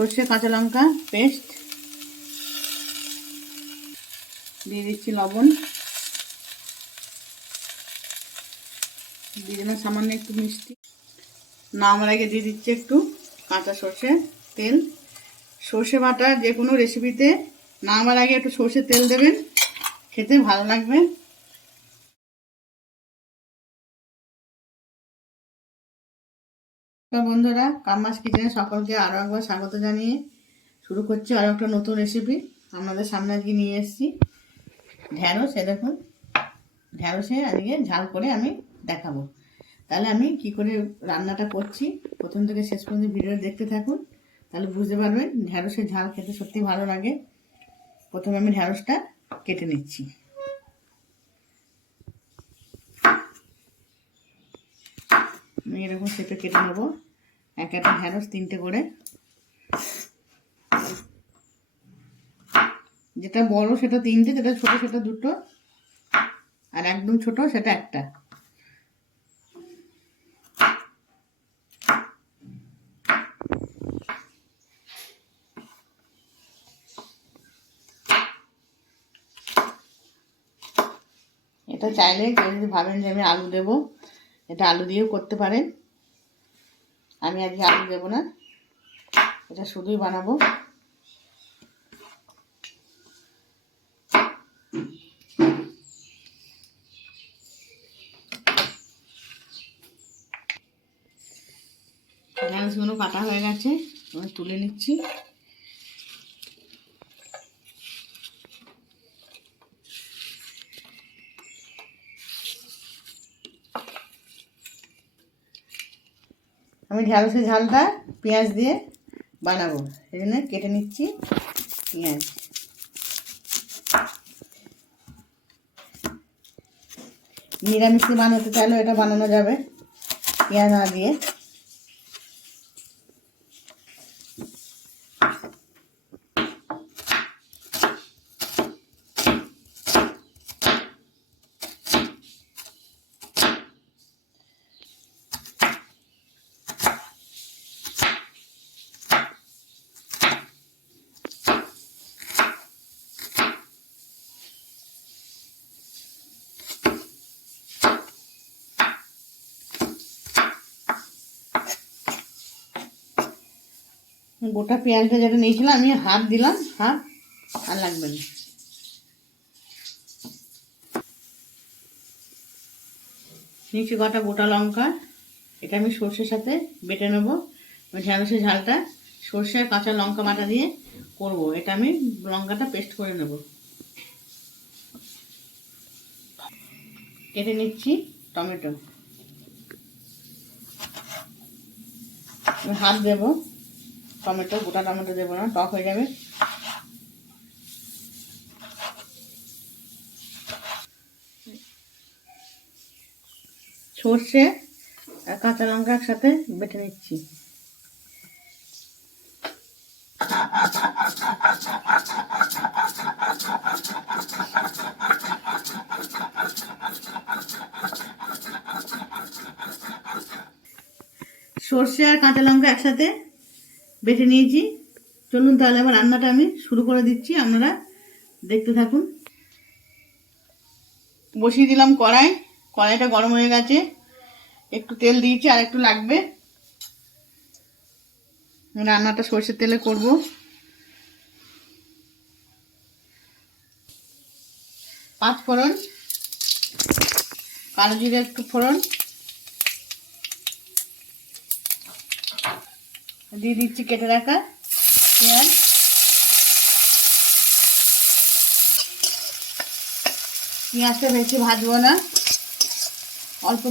সর্ষে কাঁচা লঙ্কা পেস্ট দিয়ে দিচ্ছি, লবণ দিয়ে দিলাম, সামান্য একটু মিষ্টি। নামার আগে দিয়ে দিচ্ছি একটু কাঁচা সর্ষে তেল। সর্ষে বাটা যে কোনো রেসিপিতে নামার আগে একটু সর্ষের তেল দেবেন, খেতে ভালো লাগবে। বন্ধুরা, কাম্মাস কিচেনে সকলকে আরও একবার স্বাগত জানিয়ে শুরু করছি আরও একটা নতুন রেসিপি। আপনাদের সামনে আজকে নিয়ে এসেছি ঢ্যাঁড়স। দেখুন, ঢ্যাঁড়সে আজকে ঝাল করে আমি দেখাবো। তাহলে আমি কি করে রান্নাটা করছি প্রথম থেকে শেষ পর্যন্ত ভিডিও দেখতে থাকুন, তাহলে বুঝতে পারবেন ঢ্যাঁড়সের ঝাল খেতে সত্যি ভালো লাগে। প্রথমে আমি ঢ্যাঁড়সটা কেটে নিচ্ছি। আমি এরকম শেপে কেটে নেবো, এক একটা ঢ্যাঁড়স 3টে করে। যেটা বড় সেটা 3টে, যেটা ছোট সেটা 2টো, আর একদম ছোট সেটা একটা। এটা চাইলে কেউ যদি ভাবেন যে আমি আলু দেবো, এটা আলু দিয়েও করতে পারেন। আমি আজকে আলু দেবো না, এটা শুধুই বানাবো। ঢ্যাঁড়সগুলো কাটা হয়ে গেছে, আমি তুলে নিচ্ছি। আমি ঢ্যাঁড়সের ঝালটা পেঁয়াজ দিয়ে বানাবো, সেই জন্য কেটে নিচ্ছি পেঁয়াজ। নিরামিষে বানাতে চাইলেও এটা বানানো যাবে পেঁয়াজ না দিয়ে। গোটা পেঁয়াজটা যেটা নিয়েছিলাম আমি হাফ দিলাম, হাফ আর লাগবে না। নিচে কটা গোটা লঙ্কা, এটা আমি সর্ষের সাথে বেটে নেবো। ঢ্যাঁড়সের ঝালটা সর্ষে আর কাঁচা লঙ্কা বাটা দিয়ে করব। এটা আমি লঙ্কাটা পেস্ট করে নেব। কেটে নিচ্ছি টমেটো, হাফ দেবো টমেটো, গোটা টমেটো দেবো না, টক হয়ে যাবে। সর্ষে আর কাঁচা লঙ্কা একসাথে বেটে নিচ্ছি। সর্ষে আর কাঁচা লঙ্কা একসাথে বেটে নিয়েছি। চলুন তাহলে আমার রান্নাটা আমি শুরু করে দিচ্ছি, আপনারা দেখতে থাকুন। বসিয়ে দিলাম কড়াই, কড়াইটা গরম হয়ে গেছে, একটু তেল দিয়েছি আর একটু লাগবে। রান্নাটা সর্ষের তেলে করব। পাঁচ ফোড়ন, কালো জিরে একটু ফোড়ন দিয়ে দিচ্ছি, কেটে রাখা পেঁয়াজ। পেঁয়াজটা বেশি ভাজবো না, অল্প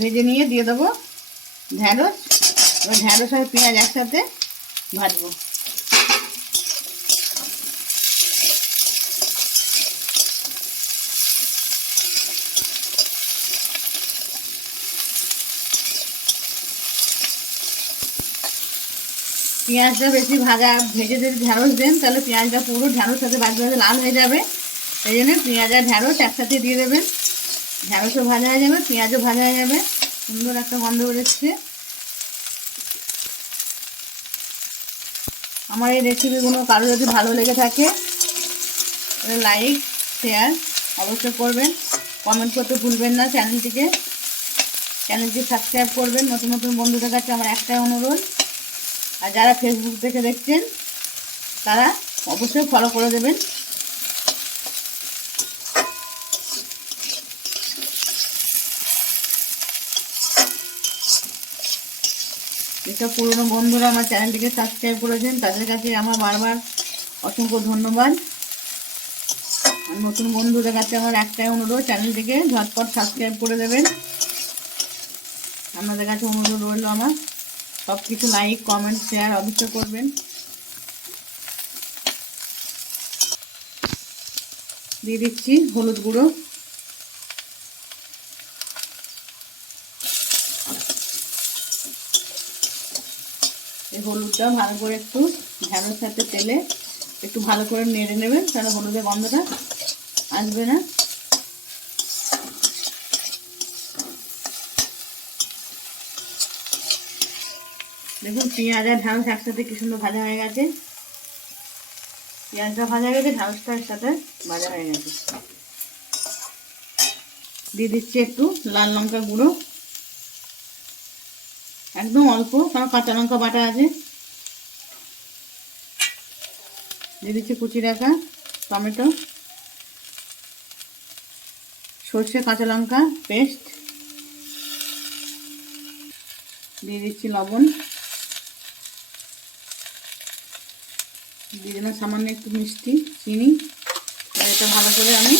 ভেজে নিয়ে দিয়ে দেবো ঢ্যাঁড়স। এবার ঢ্যাঁড়স আর পেঁয়াজ একসাথে ভাজবো। পেঁয়াজটা বেশি ভেজে যদি ঢ্যাঁড়স দেন তাহলে পেঁয়াজটা পুরো ঢ্যাঁড়স সাথে ভাজতে ভাজতে লাল হয়ে যাবে। এই জন্য পেঁয়াজ আর ঢ্যাঁড়স একসাথে দিয়ে দেবেন। ঢ্যাঁড়সও ভাজা হয়ে যাবে, পেঁয়াজও ভাজা হয়ে যাবে, সুন্দর একটা গন্ধ বেরোচ্ছে। আমার এই রেসিপিগুলো কারো যদি ভালো লেগে থাকে লাইক শেয়ার অবশ্যই করবেন, কমেন্ট করতে ভুলবেন না। চ্যানেলটি সাবস্ক্রাইব করবেন। নতুন নতুন বন্ধুদের কাছে আমার একটাই অনুরোধ, আর যারা ফেসবুক থেকে দেখছেন তারা অবশ্যই ফলো করে দেবেন। যেসব পুরনো বন্ধুরা আমার চ্যানেলটিকে সাবস্ক্রাইব করেছেন তাদের কাছে আমার বারবার অসংখ্য ধন্যবাদ। আর নতুন বন্ধুদের কাছে আমার একটাই অনুরোধ, চ্যানেলটিকে ঝটপট সাবস্ক্রাইব করে দেবেন। আপনাদের কাছে অনুরোধ রইল আমার, সব কিছু লাইক কমেন্ট শেয়ার অবশ্যই করবেন। দিয়ে দিচ্ছি হলুদ গুঁড়ো, এই হলুদটা ভালো করে একটু ঢ্যাঁড়সের সাথে তেলে একটু ভালো করে নেড়ে নেবেন, তাহলে হলুদের গন্ধটা আসবে না। দেখুন পেঁয়াজ আর ঢ্যাঁড়স একসাথে কি সুন্দর ভাজা হয়ে গেছে। পেঁয়াজটা ভাজা হয়ে গেছে, ঢ্যাঁড়সটা একসাথে ভাজা হয়ে গেছে। দিয়ে দিচ্ছি একটু লাল লঙ্কা গুঁড়ো, একদম অল্প, কারণ কাঁচা লঙ্কা বাটা আছে। দিয়ে দিচ্ছি কুচি রাখা টমেটো, সর্ষে কাঁচা লঙ্কা পেস্ট, দিয়ে দিচ্ছি লবণ, দিয়ে দিলাম সামান্য একটু মিষ্টি চিনি। এটা ভালো করে আমি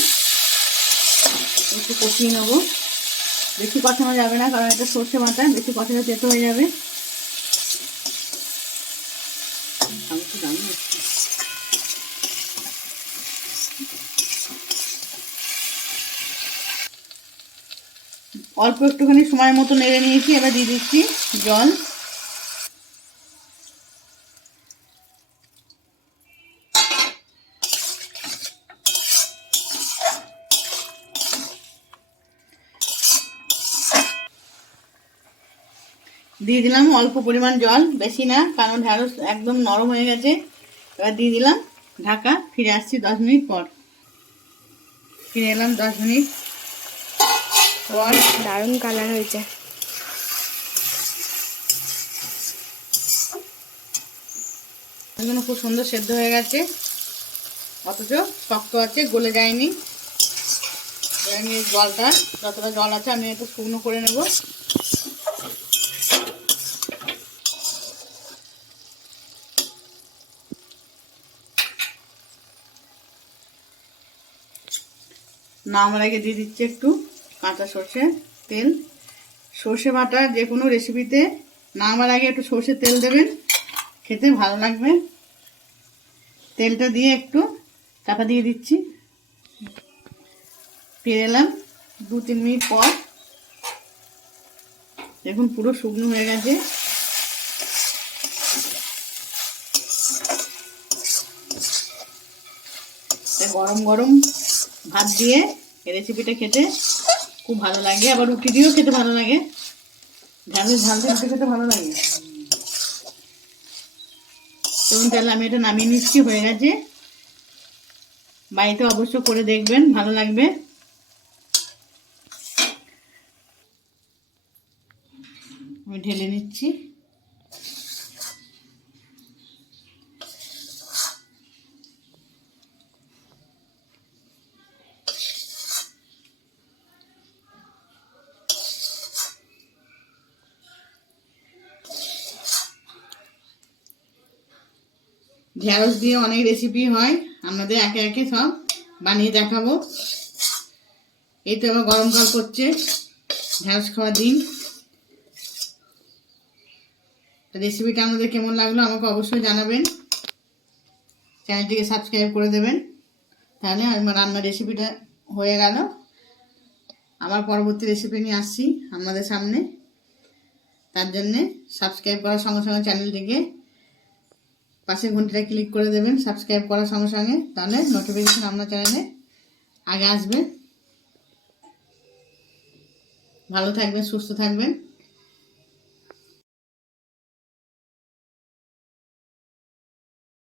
একটু কষিয়ে নেবো। বেশি কষানো যাবে না, কারণ এটা সর্ষে বাটা, বেশি কষানো তেতো হয়ে যাবে। অল্প একটুখানি সময় মতো নেড়ে নিয়েছি, এবার দিয়ে দিচ্ছি জল। দিয়ে দিলাম অল্প পরিমাণ জল, বেশি না, কারণ ঢ্যাঁড়স একদম নরম হয়ে গেছে। এবার দিয়ে দিলাম ঢাকা, ফিরে আসছি 10 মিনিট পর। ফিরে এলাম 10 মিনিট পর। দারুণ কালার হয়েছে। এগুলো খুব সুন্দর সেদ্ধ হয়ে গেছে, অথচ শক্ত আছে, গলে যায়নি। আমি জলটা যতটা জল আছে আমি একটু শুকনো করে নেব। নামার আগে দিয়ে দিচ্ছি একটু কাঁচা সর্ষে তেল। সর্ষে বাটা যে কোনো রেসিপিতে নামার আগে একটু সর্ষের তেল দেবেন, খেতে ভালো লাগবে। তেলটা দিয়ে একটু চাপা দিয়ে দিচ্ছি। ফিরে এলাম 2-3 মিনিট পর। দেখুন পুরো শুকনো হয়ে গেছে। গরম গরম ভাত দিয়ে এই রেসিপিটা খেতে খুব ভালো লাগে, আবার রুটি দিয়েও খেতে ভালো লাগে। ঢ্যাঁড়স ঝাল দিয়ে রুটি খেতে ভালো লাগে। এবং তাহলে আমি এটা নামিয়ে নিচ্ছি, হয়ে গেছে। বাড়িতে অবশ্য করে দেখবেন, ভালো লাগবে। আমি ঢেলে নিচ্ছি। ঢ্যাঁড়স দিয়ে অনেক রেসিপি হয়, আপনাদের একে একে সব বানিয়ে দেখাবো। এই তো আবার গরমকাল করছে, ঢ্যাঁড়স খাওয়ার দিন। রেসিপিটা আপনাদের কেমন লাগলো আমাকে অবশ্যই জানাবেন, চ্যানেলটিকে সাবস্ক্রাইব করে দেবেন। তাহলে আমার রান্নার রেসিপিটা হয়ে গেল। আবার পরবর্তী রেসিপি নিয়ে আসছি আপনাদের সামনে। তার জন্যে সাবস্ক্রাইব করার সঙ্গে সঙ্গে চ্যানেলটিকে পাশের ঘন্টিটা ক্লিক করে দেবেন সাবস্ক্রাইব করার সঙ্গে সঙ্গে, তাহলে নোটিফিকেশন আপনার চ্যানেলে আগে আসবে। ভালো থাকবেন, সুস্থ থাকবেন।